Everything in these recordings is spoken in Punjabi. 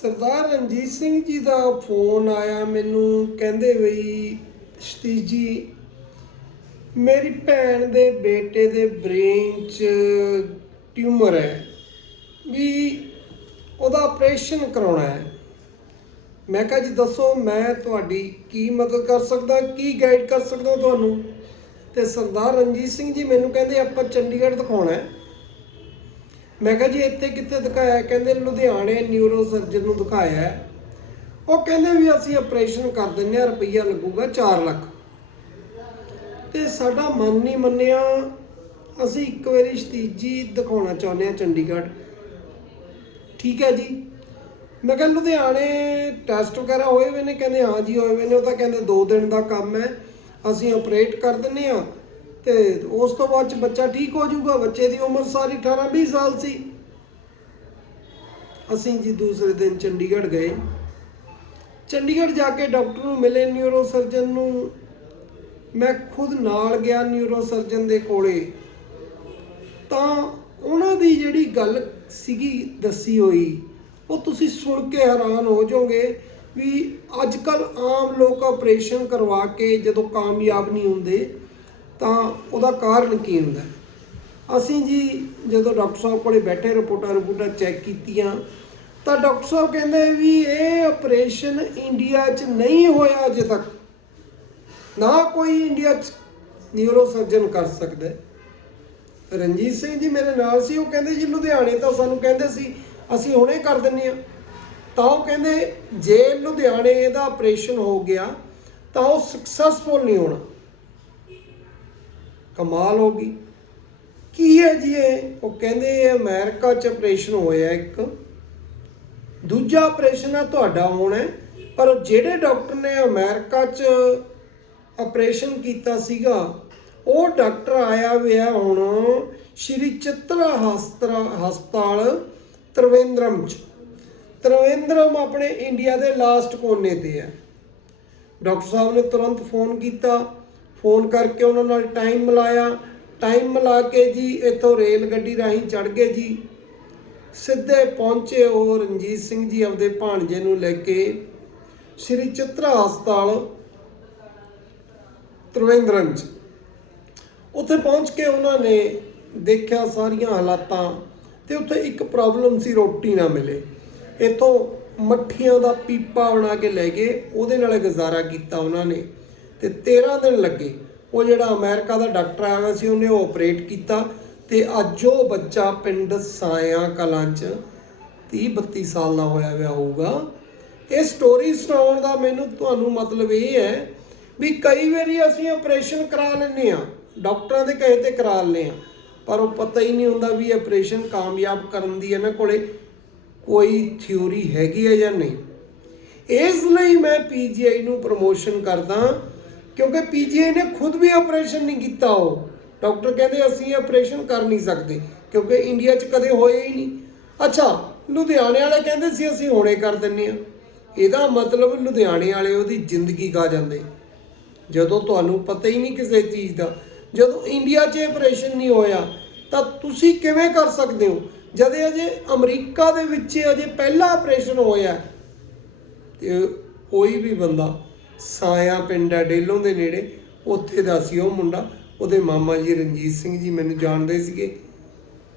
ਸਰਦਾਰ ਰਣਜੀਤ ਸਿੰਘ ਜੀ ਦਾ ਫੋਨ ਆਇਆ ਮੈਨੂੰ, ਕਹਿੰਦੇ ਬਈ ਸਤੀਸ਼ ਜੀ, ਮੇਰੀ ਭੈਣ ਦੇ ਬੇਟੇ ਦੇ ਬ੍ਰੇਨ 'ਚ ਟਿਊਮਰ ਹੈ, ਵੀ ਉਹਦਾ ਆਪਰੇਸ਼ਨ ਕਰਾਉਣਾ ਹੈ। ਮੈਂ ਕਿਹਾ ਜੀ, ਦੱਸੋ, ਮੈਂ ਤੁਹਾਡੀ ਕੀ ਮਦਦ ਕਰ ਸਕਦਾ, ਕੀ ਗਾਈਡ ਕਰ ਸਕਦਾ ਤੁਹਾਨੂੰ? ਤੇ ਸਰਦਾਰ ਰਣਜੀਤ ਸਿੰਘ ਜੀ ਮੈਨੂੰ ਕਹਿੰਦੇ, ਆਪਾਂ ਚੰਡੀਗੜ੍ਹ ਦਿਖਾਉਣਾ ਹੈ। ਮੈਂ ਕਿਹਾ ਜੀ ਇੱਥੇ ਕਿੱਥੇ ਦਿਖਾਇਆ? ਕਹਿੰਦੇ ਲੁਧਿਆਣੇ ਨਿਊਰੋ ਸਰਜਨ ਨੂੰ ਦਿਖਾਇਆ ਉਹ ਕਹਿੰਦੇ ਵੀ ਅਸੀਂ ਆਪਰੇਸ਼ਨ ਕਰ ਦਿੰਨੇ ਆ ਰੁਪਈਆ ਲੱਗੂਗਾ 4 ਲੱਖ। ਤੇ ਸਾਡਾ ਮਨ ਨਹੀਂ ਮੰਨਿਆ। ਅਸੀਂ ਇੱਕ ਵਾਰੀ ਸਤੀਜੀ ਦਿਖਾਉਣਾ ਚਾਹੁੰਦੇ ਆ ਚੰਡੀਗੜ੍ਹ। ਠੀਕ ਹੈ ਜੀ। ਮੈਂ ਕਿਹਾ ਲੁਧਿਆਣੇ ਟੈਸਟ ਵਗੈਰਾ ਹੋਏ ਹੋਏ ਨੇ? ਕਹਿੰਦੇ ਹਾਂ ਜੀ, ਹੋਏ ਹੋਏ ਨੇ। ਉਹ ਤਾਂ ਕਹਿੰਦੇ 2 ਦਿਨ ਦਾ ਕੰਮ ਹੈ। ਅਸੀਂ ਆਪਰੇਟ ਕਰ ਦਿੰਨੇ ਆ ਤੇ ਉਸ ਤੋਂ ਬਾਅਦ ਚ ਬੱਚਾ ਠੀਕ ਹੋ ਜਾਊਗਾ, ਬੱਚੇ ਦੀ ਉਮਰ ਸਾਰੀ 18 20 ਸਾਲ ਸੀ। ਅਸੀਂ ਜੀ ਦੂਸਰੇ ਦਿਨ ਚੰਡੀਗੜ੍ਹ ਗਏ। ਚੰਡੀਗੜ੍ਹ ਜਾ ਕੇ ਡਾਕਟਰ ਨੂੰ ਮਿਲੇ ਨਿਊਰੋ ਸਰਜਨ ਨੂੰ। ਮੈਂ ਖੁਦ ਨਾਲ ਗਿਆ ਨਿਊਰੋ ਸਰਜਨ ਦੇ ਕੋਲੇ। ਤਾਂ ਉਹਨਾਂ ਦੀ ਜਿਹੜੀ ਗੱਲ ਸੀਗੀ ਦੱਸੀ ਹੋਈ, ਉਹ ਤੁਸੀਂ ਸੁਣ ਕੇ ਹੈਰਾਨ ਹੋ ਜਾਓਗੇ ਵੀ ਅੱਜ ਕੱਲ ਆਮ ਲੋਕ ਆਪਰੇਸ਼ਨ ਕਰਵਾ ਕੇ ਜਦੋਂ ਕਾਮਯਾਬ ਨਹੀਂ ਹੁੰਦੇ ਤਾਂ ਉਹਦਾ ਕਾਰਨ ਕੀ ਹੁੰਦਾ? ਅਸੀਂ ਜੀ ਜਦੋਂ ਡਾਕਟਰ ਸਾਹਿਬ ਕੋਲੇ ਬੈਠੇ, ਰਿਪੋਰਟਾਂ ਰਿਪੋਰਟਾਂ ਚੈੱਕ ਕੀਤੀਆਂ, ਤਾਂ ਡਾਕਟਰ ਸਾਹਿਬ ਕਹਿੰਦੇ ਵੀ ਇਹ ਆਪਰੇਸ਼ਨ ਇੰਡੀਆ 'ਚ ਨਹੀਂ ਹੋਇਆ ਅਜੇ ਤੱਕ। ਨਾ ਕੋਈ ਇੰਡੀਆ 'ਚ ਨਿਊਰੋ ਸਰਜਨ ਕਰ ਸਕਦਾ। ਰਣਜੀਤ ਸਿੰਘ ਜੀ ਮੇਰੇ ਨਾਲ ਸੀ, ਉਹ ਕਹਿੰਦੇ ਜੀ ਲੁਧਿਆਣੇ ਤਾਂ ਸਾਨੂੰ ਕਹਿੰਦੇ ਸੀ, ਅਸੀਂ ਹੁਣੇ ਕਰ ਦਿੰਨੇ ਆ। ਤਾਂ ਉਹ ਕਹਿੰਦੇ, ਜੇ ਲੁਧਿਆਣੇ ਇਹਦਾ ਆਪਰੇਸ਼ਨ ਹੋ ਗਿਆ, ਤਾਂ ਉਹ ਸਕਸੈਸਫੁਲ ਨਹੀਂ ਹੋਣਾ। ਕਮਾਲ ਹੋ ਗਈ। ਕੀ ਹੈ ਜੀ ਇਹ? ਉਹ ਕਹਿੰਦੇ ਇਹ ਅਮਰੀਕਾ 'ਚ ਆਪਰੇਸ਼ਨ ਹੋਇਆ ਇੱਕ। ਦੂਜਾ ਆਪਰੇਸ਼ਨ ਆ ਤੁਹਾਡਾ ਹੋਣਾ ਪਰ ਜਿਹੜੇ ਡਾਕਟਰ ਨੇ ਅਮਰੀਕਾ 'ਚ ਆਪਰੇਸ਼ਨ ਕੀਤਾ ਸੀਗਾ, ਉਹ ਡਾਕਟਰ ਆਇਆ ਹੋਇਆ ਹੁਣ ਸ਼੍ਰੀ ਚਿੱਤਰਾ ਹਸਤਰਾ, ਹਸਪਤਾਲ ਤ੍ਰਿਵੇਂਦਰਮ 'ਚ। ਤ੍ਰਿਵੇਂਦਰਮ ਆਪਣੇ ਇੰਡੀਆ ਦੇ ਲਾਸਟ ਕੋਨੇ ਤੇ ਹੈ। ਡਾਕਟਰ ਸਾਹਿਬ ਨੇ ਤੁਰੰਤ ਫੋਨ ਕੀਤਾ। ਫੋਨ ਕਰਕੇ ਉਹਨਾਂ ਨਾਲ ਟਾਈਮ ਮਿਲਾਇਆ। ਟਾਈਮ ਮਿਲਾ ਕੇ ਜੀ ਇੱਥੋਂ ਰੇਲ ਗੱਡੀ ਰਾਹੀਂ ਚੜ ਗਏ ਜੀ। ਸਿੱਧੇ ਪਹੁੰਚੇ ਉਹ ਰਣਜੀਤ ਸਿੰਘ ਜੀ ਆਪਦੇ ਭਾਣਜੇ ਨੂੰ ਲੈ ਕੇ ਸ਼੍ਰੀ ਚਿੱਤਰਾ ਹਸਪਤਾਲ ਤ੍ਰਿਵੇਂਦਰਮ ਚ। ਉੱਥੇ ਪਹੁੰਚ ਕੇ ਉਹਨਾਂ ਨੇ ਦੇਖਿਆ ਸਾਰੀਆਂ ਹਾਲਾਤਾਂ ਤੇ ਉੱਥੇ ਇੱਕ ਪ੍ਰੋਬਲਮ ਸੀ, ਰੋਟੀ ਨਾ ਮਿਲੇ। ਇੱਥੋਂ ਮੱਠੀਆਂ ਦਾ ਪੀਪਾ ਬਣਾ ਕੇ ਲੈ ਗਏ, ਉਹਦੇ ਨਾਲ ਗੁਜ਼ਾਰਾ ਕੀਤਾ ਉਹਨਾਂ ਨੇ। ਤੇ 13 ਦਿਨ ਲੱਗੇ। ਉਹ ਜਿਹੜਾ ਅਮਰੀਕਾ ਦਾ ਡਾਕਟਰ ਆਇਆ ਹੋਇਆ ਸੀ, ਉਹਨੇ ਉਹ ਆਪਰੇਟ ਕੀਤਾ ਤੇ ਅੱਜ ਉਹ ਬੱਚਾ ਪਿੰਡ ਸਾਇਆ ਕਲਾਂ ਚ 30 32 ਸਾਲ ਦਾ ਹੋਇਆ ਹੋਇਆ ਹੋਊਗਾ। ਇਹ ਸਟੋਰੀ ਸੁਣਾਉਣ ਦਾ ਮੈਨੂੰ ਤੁਹਾਨੂੰ ਮਤਲਬ ਇਹ ਹੈ ਵੀ ਕਈ ਵਾਰੀ ਅਸੀਂ ਆਪਰੇਸ਼ਨ ਕਰਾ ਲੈਂਦੇ ਆ ਡਾਕਟਰਾਂ ਦੇ ਕਹੇ ਤੇ ਕਰਾ ਲੈਂਦੇ ਆ ਪਰ ਉਹ ਪਤਾ ਹੀ ਨਹੀਂ ਹੁੰਦਾ ਵੀ ਆਪਰੇਸ਼ਨ ਕਾਮਯਾਬ ਕਰਨ ਦੀ ਇਹਨਾਂ ਕੋਲੇ ਕੋਈ ਥਿਊਰੀ ਹੈਗੀ ਹੈ ਜਾਂ ਨਹੀਂ। ਇਸ ਲਈ ਮੈਂ ਪੀਜੀਆਈ ਨੂੰ ਪ੍ਰਮੋਸ਼ਨ ਕਰਦਾ ਕਿਉਂਕਿ ਪੀਜੀਆਈ ਨੇ ਖੁਦ ਵੀ ਆਪਰੇਸ਼ਨ ਨਹੀਂ ਕੀਤਾ ਉਹ। ਡਾਕਟਰ ਕਹਿੰਦੇ ਅਸੀਂ ਆਪਰੇਸ਼ਨ ਕਰ ਨਹੀਂ ਸਕਦੇ, ਕਿਉਂਕਿ ਇੰਡੀਆ 'ਚ ਕਦੇ ਹੋਏ ਹੀ ਨਹੀਂ। ਅੱਛਾ, ਲੁਧਿਆਣੇ ਵਾਲੇ ਕਹਿੰਦੇ ਸੀ ਅਸੀਂ ਹੁਣੇ ਕਰ ਦਿੰਨੇ ਆ ਇਹਦਾ ਮਤਲਬ ਲੁਧਿਆਣੇ ਵਾਲੇ ਉਹਦੀ ਜ਼ਿੰਦਗੀ ਗਾ ਜਾਂਦੇ। ਜਦੋਂ ਤੁਹਾਨੂੰ ਪਤਾ ਹੀ ਨਹੀਂ ਕਿਸੇ ਚੀਜ਼ ਦਾ। ਜਦੋਂ ਇੰਡੀਆ 'ਚ ਆਪਰੇਸ਼ਨ ਨਹੀਂ ਹੋਇਆ, ਤਾਂ ਤੁਸੀਂ ਕਿਵੇਂ ਕਰ ਸਕਦੇ ਹੋ? ਜਦ ਅਜੇ ਅਮਰੀਕਾ ਦੇ ਵਿੱਚ ਅਜੇ ਪਹਿਲਾ ਆਪਰੇਸ਼ਨ ਹੋਇਆ, ਤੇ ਕੋਈ ਵੀ ਬੰਦਾ ਸਾਇਆ ਪਿੰਡ ਹੈ ਡੇਲੋਂ ਦੇ ਨੇੜੇ। ਉੱਥੇ ਦਾ ਸੀ ਉਹ ਮੁੰਡਾ। ਉਹਦੇ ਮਾਮਾ ਜੀ ਰਣਜੀਤ ਸਿੰਘ ਜੀ ਮੈਨੂੰ ਜਾਣਦੇ ਸੀਗੇ।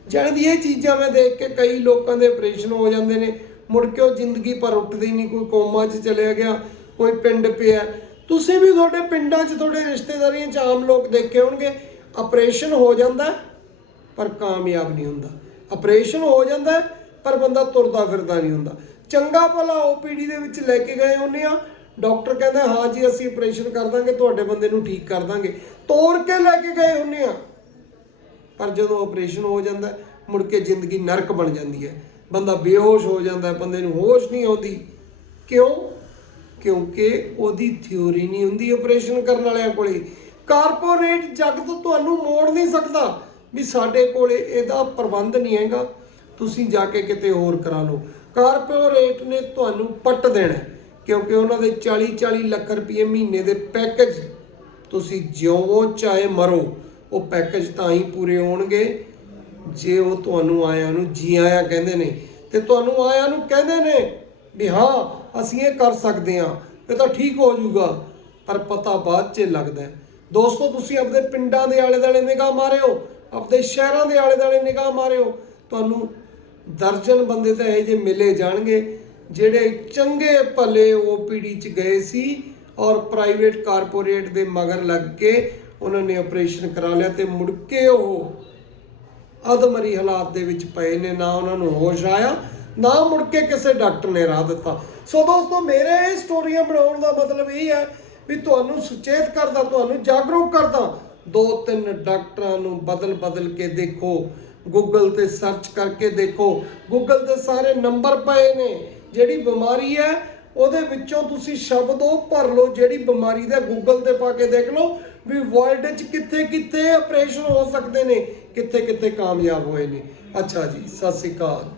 ਜਾਣਦੀ ਇਹ ਚੀਜ਼ਾਂ ਮੈਂ ਦੇਖ ਕੇ ਕਈ ਲੋਕਾਂ ਦੇ ਆਪਰੇਸ਼ਨ ਹੋ ਜਾਂਦੇ ਨੇ। ਮੁੜ ਕੇ ਉਹ ਜ਼ਿੰਦਗੀ ਪਰ ਉੱਠਦੇ ਹੀ ਨਹੀਂ, ਕੋਈ ਕੋਮਾ 'ਚ ਚਲਿਆ ਗਿਆ, ਕੋਈ ਪਿੰਡ ਪਿਆ। ਤੁਸੀਂ ਵੀ ਤੁਹਾਡੇ ਪਿੰਡਾਂ 'ਚ, ਤੁਹਾਡੇ ਰਿਸ਼ਤੇਦਾਰੀਆਂ 'ਚ ਆਮ ਲੋਕ ਦੇਖੇ ਹੋਣਗੇ, ਆਪਰੇਸ਼ਨ ਹੋ ਜਾਂਦਾ, ਪਰ ਕਾਮਯਾਬ ਨਹੀਂ ਹੁੰਦਾ। ਆਪਰੇਸ਼ਨ ਹੋ ਜਾਂਦਾ, ਪਰ ਬੰਦਾ ਤੁਰਦਾ ਫਿਰਦਾ ਨਹੀਂ ਹੁੰਦਾ। ਚੰਗਾ ਭਲਾ ਓਪੀਡੀ ਦੇ ਵਿੱਚ ਲੈ ਕੇ ਗਏ ਹੁੰਨੇ ਆ। ਡਾਕਟਰ ਕਹਿੰਦਾ, ਹਾਂ ਜੀ, ਅਸੀਂ ਆਪਰੇਸ਼ਨ ਕਰ ਦਾਂਗੇ, ਤੁਹਾਡੇ ਬੰਦੇ ਨੂੰ ਠੀਕ ਕਰ ਦਾਂਗੇ। ਤੋੜ ਕੇ ਲੈ ਕੇ ਗਏ ਹੁੰਨੇ ਆ। ਪਰ ਜਦੋਂ ਆਪਰੇਸ਼ਨ ਹੋ ਜਾਂਦਾ, ਮੁੜ ਕੇ ਜ਼ਿੰਦਗੀ ਨਰਕ ਬਣ ਜਾਂਦੀ ਹੈ। ਬੰਦਾ ਬੇਹੋਸ਼ ਹੋ ਜਾਂਦਾ, ਬੰਦੇ ਨੂੰ ਹੋਸ਼ ਨਹੀਂ ਆਉਂਦੀ। ਕਿਉਂ? ਕਿਉਂਕਿ ਉਹਦੀ ਥਿਉਰੀ ਨਹੀਂ ਹੁੰਦੀ ਆਪਰੇਸ਼ਨ ਕਰਨ ਵਾਲਿਆਂ ਕੋਲੇ। ਕਾਰਪੋਰੇਟ ਜੱਗ ਤੋਂ ਤੁਹਾਨੂੰ ਮੋੜ ਨਹੀਂ ਸਕਦਾ ਵੀ ਸਾਡੇ ਕੋਲੇ ਇਹਦਾ ਪ੍ਰਬੰਧ ਨਹੀਂ ਹੈਗਾ। ਤੁਸੀਂ ਜਾ ਕੇ ਕਿਤੇ ਹੋਰ ਕਰਾ ਲਓ। ਕਾਰਪੋਰੇਟ ਨੇ ਤੁਹਾਨੂੰ ਪੱਟ ਦੇਣਾ ਕਿਉਂਕਿ ਉਹਨਾਂ ਦੇ 40 40 ਲੱਖ ਰੁਪਏ ਮਹੀਨੇ ਦੇ ਪੈਕੇਜ ਤੁਸੀਂ ਜਿਉਂ ਚਾਹੇ ਮਰੋ, ਉਹ ਪੈਕੇਜ ਤਾਂ ਹੀ ਪੂਰੇ ਹੋਣਗੇ। ਜੇ ਉਹ ਤੁਹਾਨੂੰ ਆਇਆਂ ਨੂੰ ਜੀ ਆਇਆਂ ਕਹਿੰਦੇ ਨੇ, ਤੇ ਤੁਹਾਨੂੰ ਆਇਆਂ ਨੂੰ ਕਹਿੰਦੇ ਨੇ ਵੀ ਹਾਂ, ਅਸੀਂ ਇਹ ਕਰ ਸਕਦੇ ਹਾਂ, ਇਹ ਤਾਂ ਠੀਕ ਹੋ ਜਾਊਗਾ। ਪਰ ਪਤਾ ਬਾਅਦ 'ਚ ਲੱਗਦਾ ਦੋਸਤੋ, ਤੁਸੀਂ ਆਪਣੇ ਪਿੰਡਾਂ ਦੇ ਆਲੇ ਦੁਆਲੇ ਨਿਗਾਹ ਮਾਰਿਓ ਆਪਣੇ ਸ਼ਹਿਰਾਂ ਦੇ ਆਲੇ ਦੁਆਲੇ ਨਿਗਾਹ ਮਾਰਿਓ। ਤੁਹਾਨੂੰ ਦਰਜਨ ਬੰਦੇ ਤਾਂ ਇਹ ਜੇ ਮਿਲੇ ਜਾਣਗੇ। ਜਿਹੜੇ ਚੰਗੇ ਭਲੇ ਓਪੀਡੀ 'ਚ ਗਏ ਸੀ ਔਰ ਪ੍ਰਾਈਵੇਟ ਕਾਰਪੋਰੇਟ ਦੇ ਮਗਰ ਲੱਗ ਕੇ ਉਹਨਾਂ ਨੇ ਆਪਰੇਸ਼ਨ ਕਰਾ ਲਿਆ ਤੇ ਮੁੜ ਕੇ ਉਹ ਅਦਮਰੀ ਹਾਲਾਤ ਦੇ ਵਿੱਚ ਪਏ ਨੇ, ਨਾ ਉਹਨਾਂ ਨੂੰ ਹੋਸ਼ ਆਇਆ, ਨਾ ਮੁੜ ਕੇ ਕਿਸੇ ਡਾਕਟਰ ਨੇ ਰਾਹ ਦਿੱਤਾ। ਸੋ ਦੋਸਤੋ, ਮੇਰੇ ਇਹ ਸਟੋਰੀਆਂ ਬਣਾਉਣ ਦਾ ਮਤਲਬ ਇਹ ਹੈ ਵੀ ਤੁਹਾਨੂੰ ਸੁਚੇਤ ਕਰਦਾ, ਤੁਹਾਨੂੰ ਜਾਗਰੂਕ ਕਰਦਾ, ਦੋ ਤਿੰਨ ਡਾਕਟਰਾਂ ਨੂੰ ਬਦਲ ਬਦਲ ਕੇ ਦੇਖੋ ਗੂਗਲ ਤੇ ਸਰਚ ਕਰਕੇ ਦੇਖੋ ਗੂਗਲ ਤੇ ਸਾਰੇ ਨੰਬਰ ਪਏ ਨੇ। ਜਿਹੜੀ ਬਿਮਾਰੀ ਹੈ, ਉਹਦੇ ਵਿੱਚੋਂ ਤੁਸੀਂ ਸ਼ਬਦ ਉਹ ਭਰ ਲਓ ਜਿਹੜੀ ਬਿਮਾਰੀ ਦਾ ਗੂਗਲ ਤੇ ਪਾ ਕੇ ਦੇਖ ਲਓ ਵੀ ਵਰਲਡ 'ਚ ਕਿੱਥੇ ਕਿੱਥੇ ਆਪਰੇਸ਼ਨ ਹੋ ਸਕਦੇ ਨੇ ਕਿੱਥੇ ਕਿੱਥੇ ਕਾਮਯਾਬ ਹੋਏ ਨੇ। ਅੱਛਾ ਜੀ, ਸਤਿ ਸ਼੍ਰੀ ਅਕਾਲ।